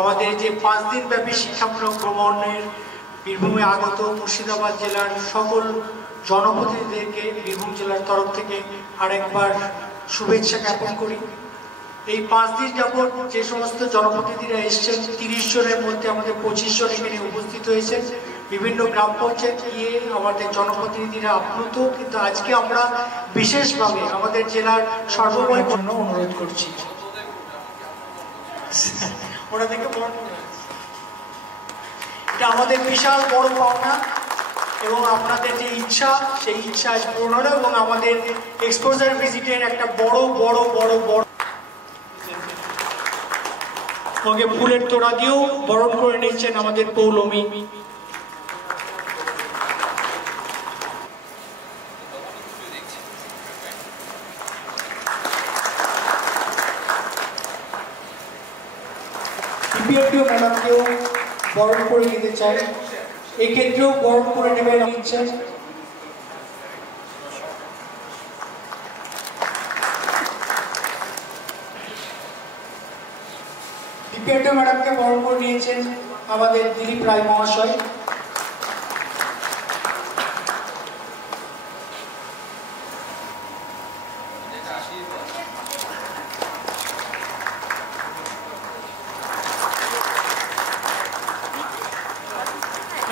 আমাদের যে 5 দিন ব্যাপী শিক্ষামূলক ভ্রমণের বীরভূমে আগত মুর্শিদাবাদ জেলার সকল জনপ্রতিনিধিদেরকে বীরভূম জেলার তরফ থেকে আরেকবার শুভেচ্ছা জ্ঞাপন করি। এই 5 দিন যাবৎ যে সমস্ত জনপ্রতিনিধিরা এসেছেন 30 জনের মধ্যে আমাদের 25 জন এখানে উপস্থিত হয়েছেন। বিভিন্ন গ্রাম পঞ্চায়েত গিয়ে আমাদের জনপ্রতিনিধিরা আপ্লুত, কিন্তু আজকে আমরা বিশেষভাবে আমাদের জেলার সর্বময় জন্য অনুরোধ করছি। ওরা দেখে এটা আমাদের বিশাল বড় পাওনা এবং আপনাদের যে ইচ্ছা সেই ইচ্ছা আজ পূরণ হলো এবং আমাদের এক্সপোজার ভিজিটের একটা বড় বড় বড় বড় ওকে ফুলের তোড়া দিয়েও বরণ করে নিচ্ছেন আমাদের পৌলমী। ম্যাডামকেও বরণ করে নিতে চাই, এক্ষেত্রেও বরণ করে নেবেন ইচ্ছেন। ডিপিআরডিও ম্যাডামকে বরণ করে নিয়েছেন আমাদের দিলীপ রায় মহাশয়।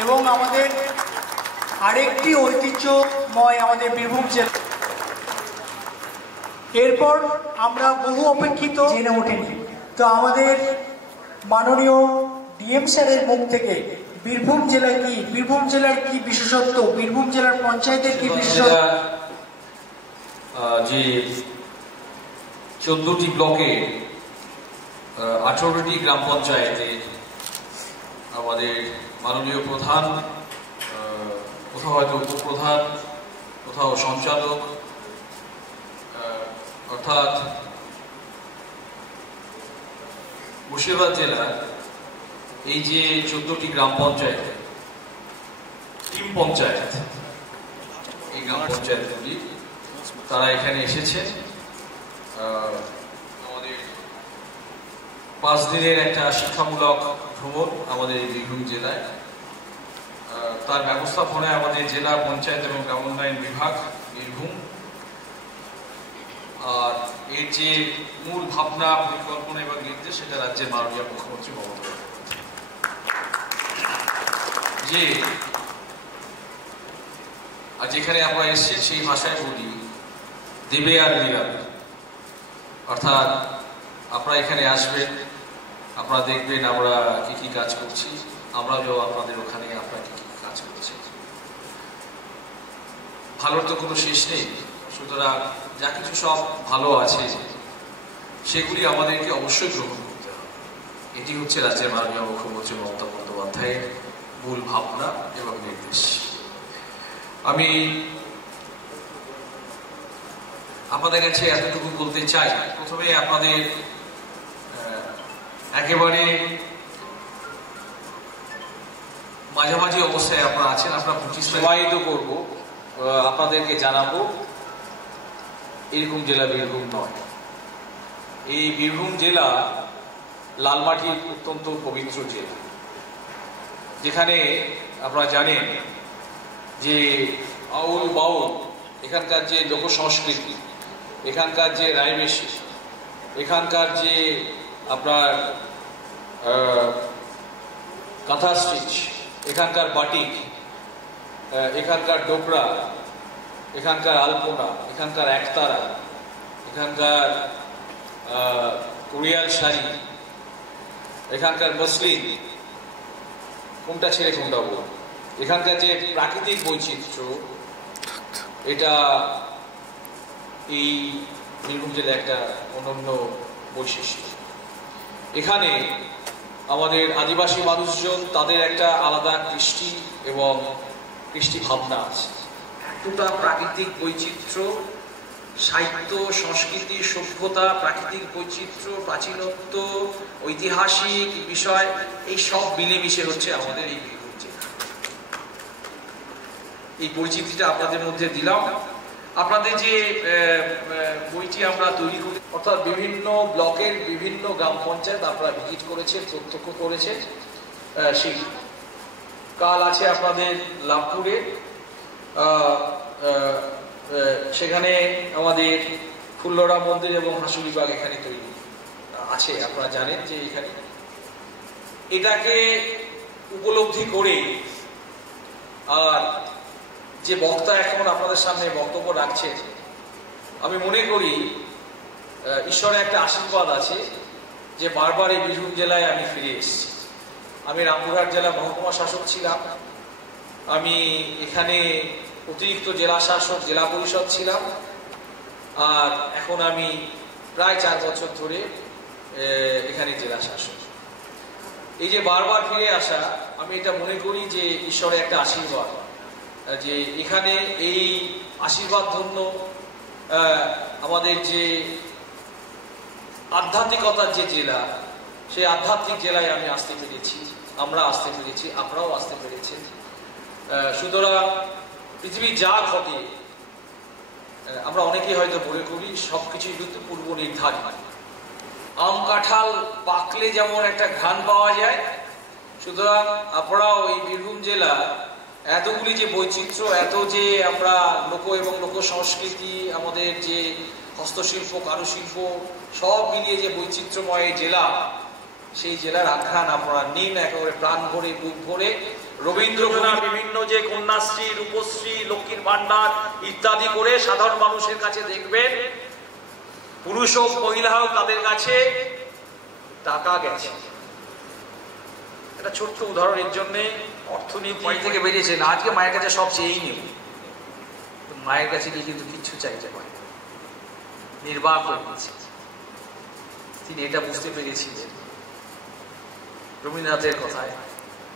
এবং আমাদের আরেকটি ঐতিহ্যময় আমাদের বীরভূম জেলা, এরপর আমরা বহু অপেক্ষিত জেনে ওঠেনি, তো আমাদের মাননীয় ডিএম স্যারের মুখ থেকে বীরভূম জেলায় কি, বীরভূম জেলার কি বিশেষত্ব, বীরভূম জেলার পঞ্চায়েতের কি বিশেষত্ব, যে 14টি ব্লকে 18টি গ্রাম পঞ্চায়েতে আমাদের মাননীয় প্রধান, কোথাও হয়তো উপপ্রধান, কোথাও সঞ্চালক, অর্থাৎ মুর্শিদাবাদ জেলার এই যে 14টি গ্রাম পঞ্চায়েত, টিম পঞ্চায়েত, এই গ্রাম পঞ্চায়েতগুলি তারা এখানে এসেছে আমাদের 5 দিনের একটা শিক্ষামূলক ভ্রমণ আমাদের এই বীরভূম জেলায়। তার ব্যবস্থাপনায় আমাদের জেলা পঞ্চায়েত এবং গ্রাম উন্নয়ন বিভাগ বীরভূম, আর এর যে মূল ভাবনা, পরিকল্পনা এবং নির্দেশ সেটা রাজ্যের মাননীয় মুখ্যমন্ত্রী মমতা বন্দ্যোপাধ্যায়। যে আর যেখানে আমরা এসেছি সেই ভাষায় বলি দেবে আর নিরাবে, অর্থাৎ আপনারা এখানে আসবেন, আপনারা দেখবেন আমরা কি কি কাজ করছি, আমরাও আপনাদের ওখানে আপনারা কি কি কাজ করছি। ভালোর তো কোনো শেষ নেই, সুতরাং যা কিছু সব ভালো আছে সেগুলি আমাদেরকে অবশ্যই গ্রহণ করতে হবে। এটি হচ্ছে রাজ্যের মাননীয় মুখ্যমন্ত্রী মমতা বন্দ্যোপাধ্যায়ের মূল ভাবনা এবং নির্দেশ। আমি আপনাদের কাছে এতটুকু বলতে চাই, প্রথমে আপনাদের একেবারে মাঝামাঝি অবস্থায় আপনারা আছেন, আপনারা 25 প্রবাহিত করব, আপনাদেরকে জানাবো এরকম জেলা বীরভূম নয়। এই বীরভূম জেলা লালমাটির অত্যন্ত পবিত্র জেলা, যেখানে আপনারা জানেন যে আউল বাউল, এখানকার যে লোক সংস্কৃতি, এখানকার যে রায়বেশি, এখানকার যে আপনার কাঁথা স্টিচ, এখানকার বাটিক, এখানকার ডোকরা, এখানকার আলপনা, এখানকার একতারা, এখানকার কোরিয়াল শাড়ি, এখানকার মসলিন, কোনটা ছেড়ে কোনটা বল, এখানকার যে প্রাকৃতিক বৈচিত্র্য, এটা এই বীরভূম জেলার একটা অনন্য বৈশিষ্ট্য। এখানে আমাদের আদিবাসী মানুষজন, তাদের একটা আলাদা কৃষ্টি এবং কৃষ্টি ভাবনা আছে। এতটা প্রাকৃতিক বৈচিত্র্য, সাহিত্য, সংস্কৃতি, সভ্যতা, প্রাকৃতিক বৈচিত্র্য, প্রাচীনত্ব, ঐতিহাসিক বিষয়, এই সব মিলেমিশে হচ্ছে আমাদের এই বীরভূম জেলা। এই বৈচিত্র্যটা আপনাদের মধ্যে দিলাম। আপনাদের যে বইটি আমরা তৈরি করি, অর্থাৎ বিভিন্ন ব্লকের বিভিন্ন গ্রাম পঞ্চায়েত আপনারা ভিজিট করেছেন, প্রত্যক্ষ করেছেন। সেই কাল আছে আপনাদের লাভপুরে, সেখানে আমাদের ফুল্লরা মন্দির এবং হাসুলিবাগ এখানে তৈরি আছে। আপনারা জানেন যে এখানে এটাকে উপলব্ধি করে আর যে বক্তা এখন আপনাদের সামনে বক্তব্য রাখছেন, আমি মনে করি ঈশ্বরের একটা আশীর্বাদ আছে যে বারবার এই বীরভূম জেলায় আমি ফিরে এসেছি। আমি রামপুরহাট জেলা মহকুমা শাসক ছিলাম, আমি এখানে অতিরিক্ত জেলা শাসক, জেলা পরিষদ ছিলাম, আর এখন আমি প্রায় 4 বছর ধরে এখানে জেলা শাসক। এই যে বারবার ফিরে আসা, আমি এটা মনে করি যে ঈশ্বরের একটা আশীর্বাদ, যে এখানে এই আশীর্বাদ ধন্য আমাদের যে আধ্যাত্মিকতার যে জেলা, সেই আধ্যাত্মিক জেলায় আমি আসতে পেরেছি, আমরা আসতে পেরেছি, আপনারাও আসতে পেরেছেন। সুতরাং পৃথিবীর যা ঘটে আমরা অনেকেই হয়তো মনে করি সবকিছুই কিন্তু পূর্ব নির্ধারিত। আম কাঁঠাল পাকলে যেমন একটা ঘ্রাণ পাওয়া যায়, সুতরাং আপনারাও এই বীরভূম জেলা এতগুলি যে বৈচিত্র্য, এত যে আমরা লোক এবং লোক সংস্কৃতি, আমাদের যে হস্তশিল্প, কারুশিল্প, সব মিলিয়ে যে বৈচিত্র্যময় জেলা, সেই জেলার আখ্যান আপনারা নিন একেবারে প্রাণ ভরে, বুক ভরে। রবীন্দ্রনাথ বিভিন্ন যে কন্যাশ্রী, রূপশ্রী, লক্ষ্মীর ভান্ডার ইত্যাদি করে সাধারণ মানুষের কাছে দেখবেন, পুরুষ হোক মহিলা হোক, তাদের কাছে টাকা গেছে। একটা ছোট্ট উদাহরণের জন্য, অর্থনীতি থেকে বেরিয়েছে না, আজকে মায়ের কাছে সব চেয়েই নেব, মায়ের কাছে গিয়ে কিন্তু কিচ্ছু চাইতে পারে, নির্বাহ করে দিয়েছে। তিনি এটা বুঝতে পেরেছিলেন রবীন্দ্রনাথের কথায়,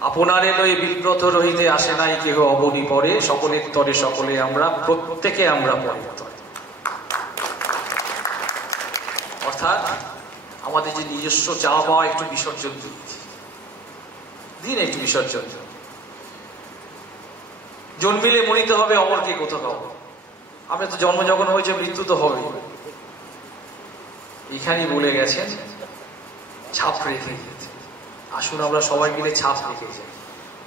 আপনারে লই বিব্রত রহিতে আসে নাই কেহ অবনি পরে, সকলের তরে সকলে আমরা, প্রত্যেকে আমরা পরের তরে। অর্থাৎ আমাদের যে নিজস্ব চাওয়া পাওয়া একটু বিসর্জন দিন, একটু বিসর্জন। জন্মিলে মরিতে হবে, অমরকে কোথাও। আপনি তো জন্ম যখন হয়েছে, মৃত্যু তো হবে। এখানেই বলে গেছেন, ছাপ রেখে গেছে। আসুন আমরা সবাই মিলে ছাপ রেখে যাই,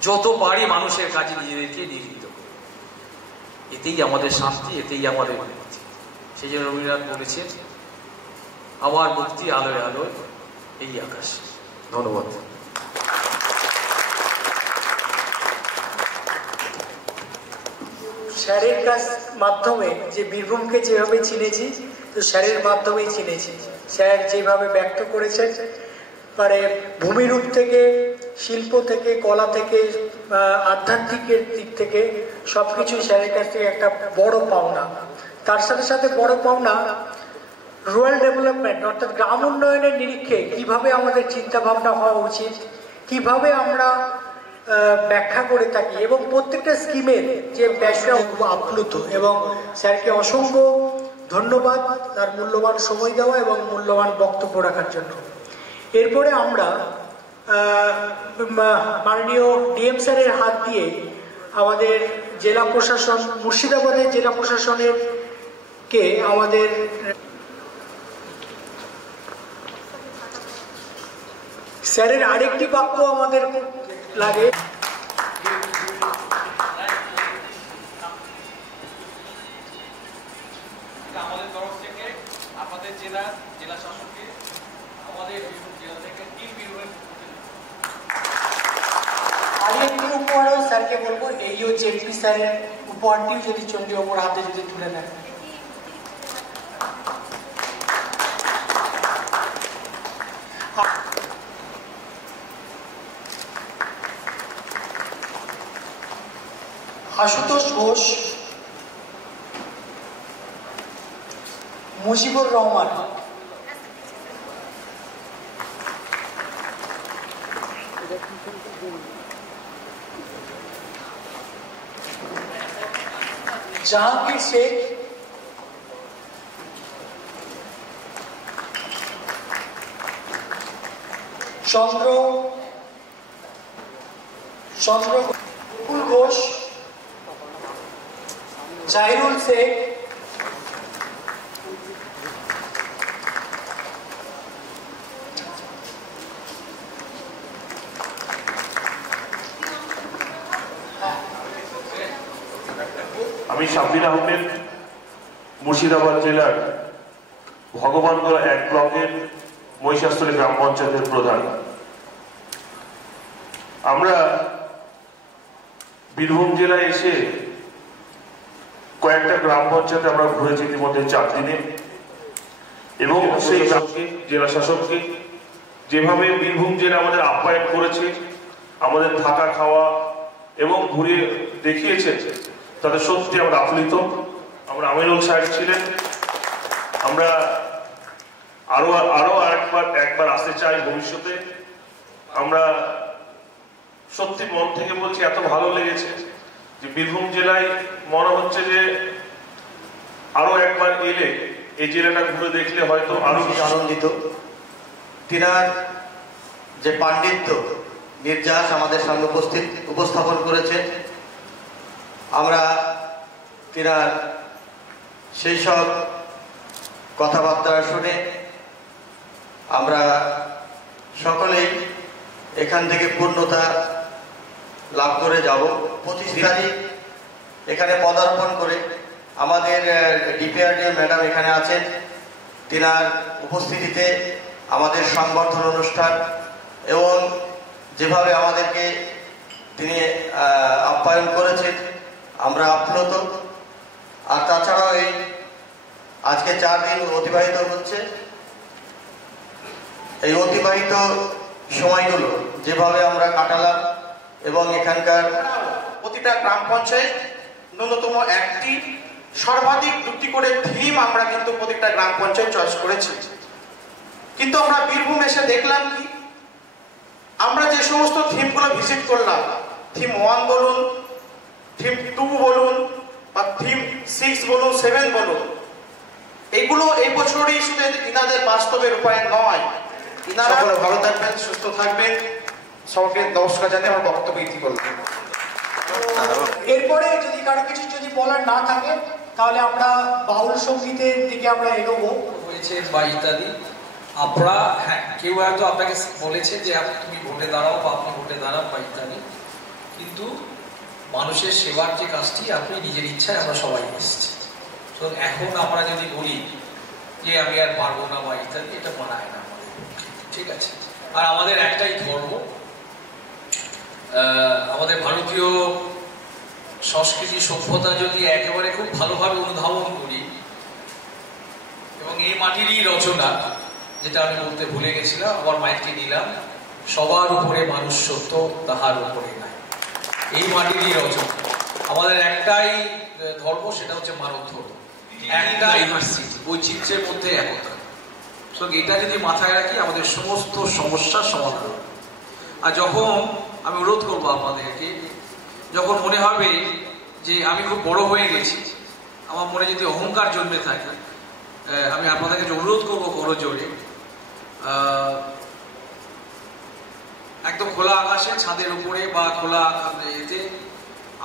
যত পারি মানুষের কাজে নিজেদেরকে নিয়োজিত করি। এতেই আমাদের শান্তি, এতেই আমাদের মুক্তি। সেই জন্য রবীন্দ্রনাথ বলেছেন, আমার মুক্তি আলোয় আলোয় এই আকাশ। ধন্যবাদ। স্যারের কাছ মাধ্যমে যে বীরভূমকে যেভাবে চিনেছি, তো স্যারের মাধ্যমেই চিনেছি। স্যার যেভাবে ব্যক্ত করেছেন, মানে ভূমিরূপ থেকে, শিল্প থেকে, কলা থেকে, আধ্যাত্মিকের দিক থেকে সবকিছু স্যারের কাছ থেকে একটা বড় পাওনা। তার সাথে সাথে বড় পাওনা রুরাল ডেভেলপমেন্ট, অর্থাৎ গ্রাম উন্নয়নের নিরিখে কিভাবে আমাদের চিন্তা ভাবনা হওয়া উচিত, কিভাবে আমরা ব্যাখ্যা করে থাকি, এবং প্রত্যেকটা স্কিমের যে ব্যাখ্যা আপ্লুত। এবং স্যারকে অসংখ্য ধন্যবাদ তার মূল্যবান সময় দেওয়া এবং মূল্যবান বক্তব্য রাখার জন্য। এরপরে আমরা মাননীয় ডিএম স্যারের হাত দিয়ে আমাদের জেলা প্রশাসন, মুর্শিদাবাদের জেলা প্রশাসনের কে আমাদের স্যারের আরেকটি বাক্য আমাদের লাগে। আমাদের তরফ থেকে আপনাদের জেলা শাসককে আমাদের জেলা থেকে আরেকটি উপহারও স্যারকে বলবো, এইও জেপি স্যারের উপহারটিও যদি চন্ডী ওপর হাতে যদি তুলে নেন। আশুতোষ ঘোষ, মুজিবুর রহমান, জাহাঙ্গীর শেখ, চন্দ্র ঘোষ, জাহিরুল শেখ, আমি শাব্বির আহমেদ, মুর্শিদাবাদ জেলার ভগবানগোলা 1 ব্লকের মহিষাস্থলী গ্রাম পঞ্চায়েতের প্রধান। আমরা বীরভূম জেলায় এসে কয়েকটা গ্রাম পঞ্চায়েতে আমরা ঘুরেছি ইতিমধ্যে 4 দিনে, এবং সেই জেলা শাসককে যেভাবে বীরভূম জেলা আমাদের আপ্যায়ন করেছে, আমাদের থাকা খাওয়া এবং ঘুরে দেখিয়েছে, তাদের সত্যি আমরা আপ্লুত। আমরা আমিনুল সাহেব ছিলেন, আমরা আরো একবার আসতে চাই ভবিষ্যতে। আমরা সত্যি মন থেকে বলছি, এত ভালো লেগেছে যে বীরভূম জেলায় মনে হচ্ছে যে আরো একবার এলে এই জেলাটা ঘুরে দেখলে হয়তো আরো আনন্দিত। তিনার যে পাণ্ডিত্য নির্যাস আমাদের সামনে উপস্থাপন করেছে, আমরা তিনার সেই সব কথাবার্তা শুনে আমরা সকলেই এখান থেকে পূর্ণতা লাভ করে যাব। 25 তারিখ এখানে পদার্পণ করে আমাদের ডিপিআরডিও ম্যাডাম এখানে আছেন, তিনার উপস্থিতিতে আমাদের সংবর্ধনা অনুষ্ঠান এবং যেভাবে আমাদেরকে তিনি আপ্যায়ন করেছেন, আমরা আপ্লুত। আর তাছাড়াও এই আজকে 4 দিন অতিবাহিত হচ্ছে, এই অতিবাহিত সময়গুলো যেভাবে আমরা কাটালাম এবং এখানকার প্রতিটা গ্রাম পঞ্চায়েত ন্যূনতম 1টি, সর্বাধিক 2টি করে থিম আমরা কিন্তু প্রত্যেকটা গ্রাম পঞ্চায়েত চয়েস করেছি। কিন্তু আমরা বীরভূম এসে দেখলাম কি, আমরা যে সমস্ত থিমগুলো ভিজিট করলাম, থিম 1 বলুন, থিম 2 বলুন, বা থিম 6 বলুন, 7 বলুন, এগুলো এই বছরই শুধু ইনাদের বাস্তবে রূপায়ণ নয়। ইনারা ভালো থাকবেন, সুস্থ থাকবেন। সবাইকে নমস্কার জানিয়ে আমার বক্তব্য ইতি করলাম। এরপরে যদি কারো কিছু বলার না থাকে তাহলে আমরা বাউল সঙ্গীতের দিকে আমরা এগোবো। হয়েছে বা ইত্যাদি আমরা, হ্যাঁ, কেউ হয়তো আপনাকে বলেছে যে তুমি ভোটে দাঁড়াও বা আপনি ভোটে দাঁড়ান বা ইত্যাদি, কিন্তু মানুষের সেবার যে কাজটি আপনি নিজের ইচ্ছায় আমরা সবাই এসেছি। তো এখন আমরা যদি বলি যে আমি আর পারবো না বা ইত্যাদি, এটা মানায় না আমাদের, ঠিক আছে? আর আমাদের একটাই ধর্ম, আমাদের ভারতীয় সংস্কৃতি সভ্যতা যদি একেবারে খুব ভালোভাবে অনুধাবন করি, এবং এই মাটিরই রচনা, যেটা আমি বলতে ভুলে গেছিলাম, আবার মাইকটি নিলাম, সবার উপরে মানুষ সত্য, তাহার উপরে নাই। এই মাটিরই রচনা। আমাদের একটাই ধর্ম, সেটা হচ্ছে মানব ধর্ম, একটাই বৈচিত্র্যের মধ্যে একতা। তো এটা যদি মাথায় রাখি, আমাদের সমস্ত সমস্যার সমাধান। আর যখন আমি অনুরোধ করবো আপনাদেরকে, যখন মনে হবে যে আমি খুব বড় হয়ে গেছি, আমার মনে যদি অহংকার জন্মে থাকে, আমি আপনাদেরকে অনুরোধ করবো বড় জোরে, একদম খোলা আকাশে, ছাদের উপরে বা খোলা এতে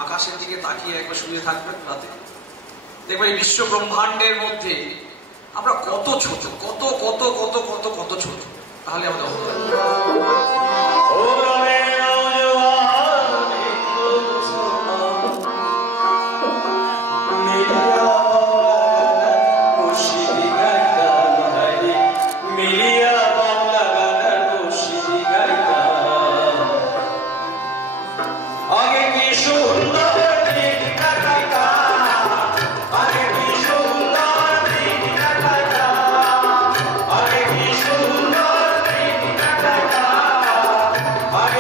আকাশের দিকে তাকিয়ে একবার শুয়ে থাকবেন রাতে, দেখবেন এই বিশ্ব ব্রহ্মাণ্ডের মধ্যে আমরা কত ছোট, কত কত কত কত কত ছোট। তাহলে আমাদের Hare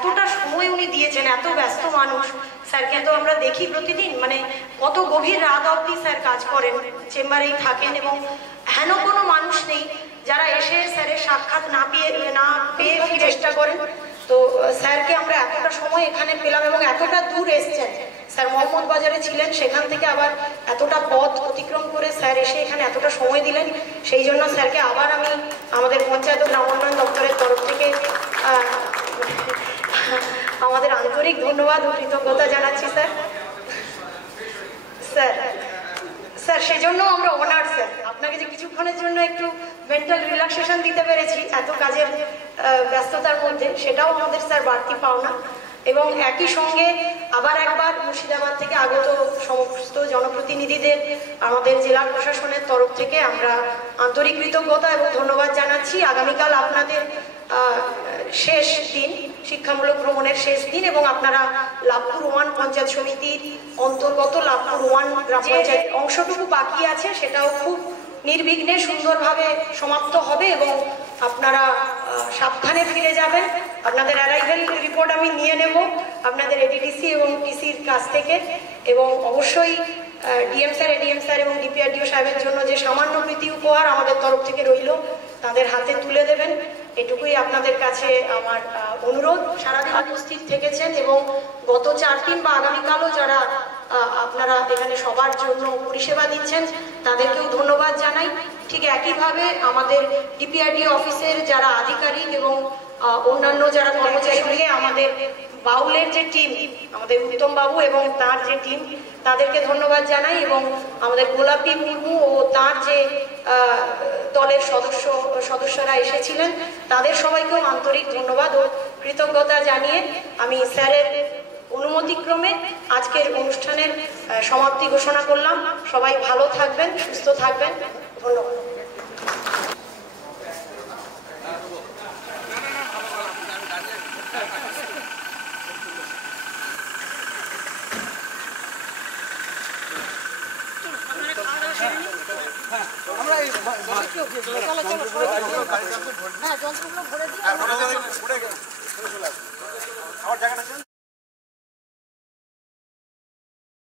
এতটা সময় উনি দিয়েছেন, এত ব্যস্ত মানুষ। স্যারকে তো আমরা দেখি প্রতিদিন, মানে কত গভীর রাত অবধি স্যার কাজ করেন, চেম্বারেই থাকেন, এবং হেন কোনো মানুষ নেই যারা এসে স্যারের সাক্ষাৎ না পেয়ে চেষ্টা করেন। তো স্যারকে আমরা এতটা সময় এখানে পেলাম এবং এতটা দূর এসছেন। স্যার মোহাম্মদ বাজারে ছিলেন, সেখান থেকে আবার এতটা পথ অতিক্রম করে স্যার এসে এখানে এতটা সময় দিলেন। সেই জন্য স্যারকে আবার আমি আমাদের পঞ্চায়েত ও গ্রাম উন্নয়ন দপ্তরের তরফ থেকে আমাদের আন্তরিক ধন্যবাদ ও কৃতজ্ঞতা জানাচ্ছি স্যার। স্যার স্যার সেজন্য আমরা অনার স্যার, আপনাকে যে কিছুক্ষণের জন্য একটু মেন্টাল রিল্যাক্সেশন দিতে পেরেছি এত কাজের ব্যস্ততার মধ্যে, সেটাও আমাদের স্যার বাড়তি পাওনা। এবং একই সঙ্গে আবার একবার মুর্শিদাবাদ থেকে আগত সমস্ত জনপ্রতিনিধিদের আমাদের জেলা প্রশাসনের তরফ থেকে আমরা আন্তরিক কৃতজ্ঞতা এবং ধন্যবাদ জানাচ্ছি। আগামীকাল আপনাদের শেষ দিন, শিক্ষামূলক ভ্রমণের শেষ দিন, এবং আপনারা লাভপুর 1 পঞ্চায়েত সমিতির অন্তর্গত লাভপুর 1 গ্রাম পঞ্চায়েত অংশটুকু বাকি আছে সেটাও খুব নির্বিঘ্নে সুন্দরভাবে সমাপ্ত হবে এবং আপনারা সাবধানে ফিরে যাবেন। আপনাদের অ্যারাইভেল রিপোর্ট আমি নিয়ে নেব আপনাদের এডিডিসি এবং টিসির কাছ থেকে, এবং অবশ্যই ডিএম স্যার, এডিএম স্যার এবং ডিপিআরডিও সাহেবের জন্য যে সামান্য প্রীতি উপহার আমাদের তরফ থেকে রইল তাদের হাতে তুলে দেবেন, এটুকুই আপনাদের কাছে আমার অনুরোধ। সারাদিন উপস্থিত থেকেছেন এবং গত 4 দিন বা আগামীকালও যারা আপনারা এখানে সবার জন্য পরিষেবা দিচ্ছেন তাদেরকেও ধন্যবাদ জানাই। ঠিক একইভাবে আমাদের ডিপিআরডি অফিসের যারা আধিকারিক এবং অন্যান্য যারা কর্মচারী মিলে আমাদের বাউলের যে টিম, আমাদের উত্তম বাবু এবং তার যে টিম, তাদেরকে ধন্যবাদ জানাই, এবং আমাদের গোলাপী মুর্মু ও তার যে দলের সদস্যরা এসেছিলেন তাদের সবাইকেও আন্তরিক ধন্যবাদ ও কৃতজ্ঞতা জানিয়ে আমি স্যারের অনুমতিক্রমে আজকের অনুষ্ঠানের সমাপ্তি ঘোষণা করলাম। সবাই ভালো থাকবেন, সুস্থ থাকবেন, ধন্যবাদ। আমরা